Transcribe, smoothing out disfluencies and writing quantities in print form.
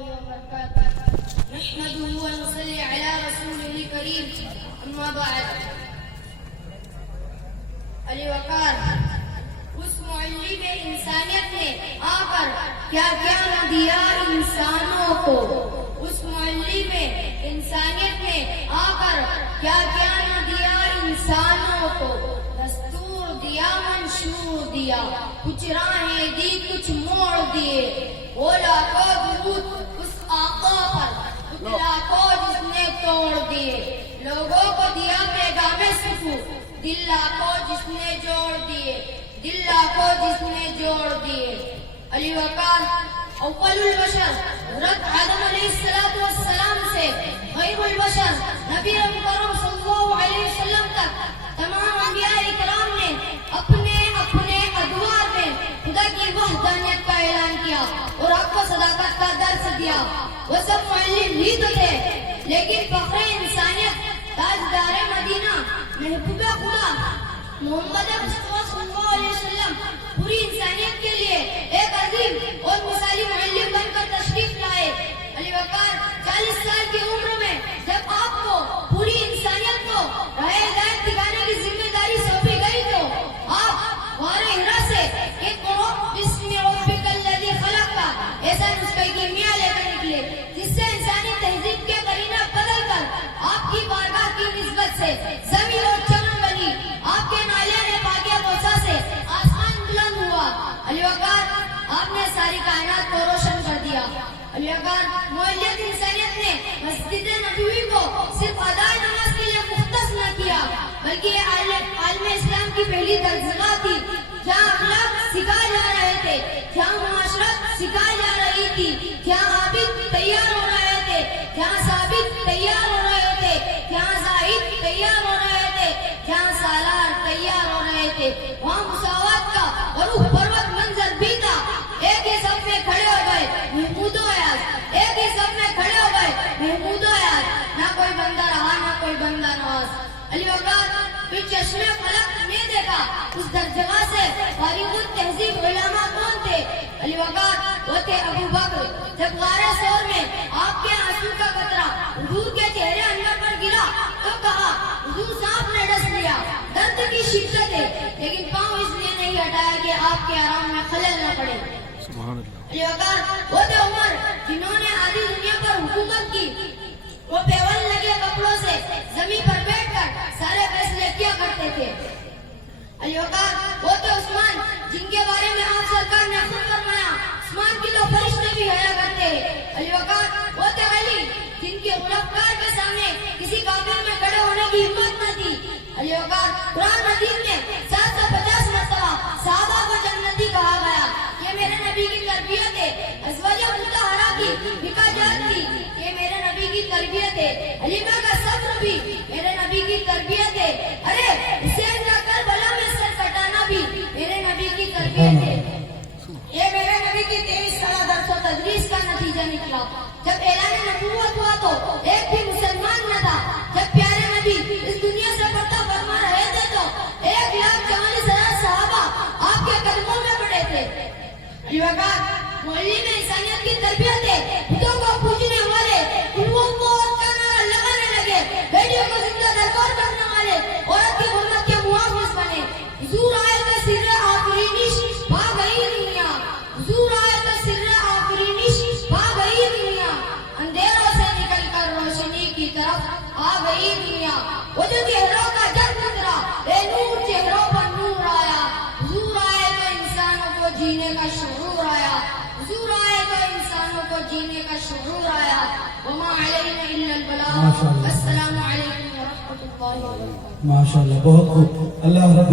وبركاته نحمده ونصلي على رسوله الكريم اما بعد علی وقار اس معلم انسانیت نے آ کر کیا کیا نہ دیا انسانوں کو. اس معلم انسانیت نے آ کر کیا کیا نہ دیا انسانوں کو. دستور دیا منشور دیا کچھ راہیں دی کچھ موڑ دیے. وہ لاکھوں درود اس آقا پر لاکھوں جس نے توڑ دیے. لوگوں کو دیا پیغام سکون دل لاکھوں جس نے جوڑ دیے. دل لاکھوں جس نے جوڑ دیے. علی وقار اول البشر حضرت آدم علیہ السلام سے غیر البشر نبی کرم صلی اللہ علیہ وسلم تک تمام انبیاء اکرام نے اپنے اپنے ادوار میں خدا کی وحدانیت کا اعلان کیا اور آپ کو صداقت کا درس دیا. وہ سب معلم ہی تو تھے لیکن فخر انسانیت تاجدار مدینہ محبوب خدا محمد مصطفیٰ صلی اللہ علیہ وسلم پوری انسانیت کے لیے ایک عظیم اور مثالی معلم بن کر تشریف لائے. علی وقار 40 سال کی عمر میں جب آپ کو پوری انسانیت کو راہ ہدایت دکھانے کی ذمہ داری سونپی گئی تو آپ غار حرا سے ایک بسم ربک الذی خلق کا ایسا نسخہ کیمیا لے کر نکلے جس سے انسانی تہذیب کے قرینہ بدل کر آپ کی بارگاہ کی نسبت سے زمین اور چمن بنی. آپ کے نالے نے پاکیہ موسیٰ سے آسمان بلند ہوا. علی وقار آپ نے ساری کائنات کو روشن کر دیا. علی وقار معلیت انسانیت نے مسجد نبوی کو صرف ادائے نماز کے لیے مختص نہ کیا بلکہ یہ عالم اسلام کی پہلی درسگاہ تھی جہاں اخلاق سکھائے جا رہے تھے, جہاں معاشرت سکھائی جا رہی تھی, جہاں عابد تیار ہو رہے تھے, جہاں ثابت تیار ہو رہے تھے, جہاں زاہد تیار ہو رہے تھے, جہاں سالار تیار ہو رہے تھے. وہاں مساوات کا روح پروت منظر بھی تھا. ایک ہی صف میں کھڑے ہو گئے محمود و ایاز, ایک ہی صف میں کھڑے ہو گئے محمود و ایاز. نہ کوئی بندہ رہا نہ کوئی بندہ نواز. علی وقار پھر چشمے فلک نے دیکھا اس درجگاہ سے فارغ التہذیب علماء کون تھے. علی وقار وہ تھے ابو بکر. جب غار ثور میں آپ کے آنسو کا قطرہ حضور کے چہرے انور پر گرا تو کہا حضور صاحب نے ڈس لیا. درد کی شدت ہے لیکن پاؤں اس لیے نہیں ہٹایا کہ آپ کے آرام میں خلل نہ پڑے. علی وقار وہ تھے عمر جنہوں نے آدھی دنیا پر حکومت کی. وہ پیون لگے کپڑوں سے زمین پر بیٹھ کر سارے فیصلے کیا کرتے تھے. علی وقار وہ تھے عثمان جن کے بارے میں آپ سرکار نے خود فرمایا عثمان کی تو فرشتے بھی حیا کرتے ہیں. علی وقار وہ تھے علی جن کے غلفکار کے سامنے کسی کافر میں کھڑے ہونے کی ہمت نہ تھی. علی وقار قرآن مجید میں 750 مرتبہ صحابہ کو جنتی کہا گیا. یہ میرے نبی کی تربیت ہے. ازواج مطہرہ کی حکایات تھی یہ میرے نبی کی تربیت ہے. حلیمہ کا صبر بھی میرے نبی کی تربیت ہے. ارے حسین کا کربلا میں سر کٹانا بھی میرے نبی کی تربیت ہے. یہ میرے نبی کی 23 سالہ درس و تدریس کا نتیجہ نکلا. جب اعلان نبوت ہوا تو ایک بھی مسلمان نہ تھا. جب پیارے نبی اس دنیا سے پردہ فرما رہے تھے تو 1,44,000 صحابہ آپ کے قدموں میں پڑے تھے. علی وقار معلم انسانیت کی تربیت ہے. خودوں کو پوجنے والے کنووں کو کا نعرہ لگانے لگے. بیٹیوں کو زندہ درکار کرنے والے عورت کی حرمت کے محافظ بنے. حضور آئے تو سر آفرینش پا گئی دنیا. حضور آئے تو سر آفرینش پا گئی دنیا. اندھیروں سے نکل کر روشنی کی طرف آ گئی دنیا. وہ جو چہروں کا جب اترا بے نور چہروں پر نور آیا. حضور آئے تو انسانوں کو جینے کا شعور آیا. حضور آئے تو انسانوں کو جینے کا شعور آیا. وما علینا الا البلاغ. السلام علیکم ورحمۃ اللہ وبرکاتہ. ماشاءاللہ بہت خوب. اللہ رب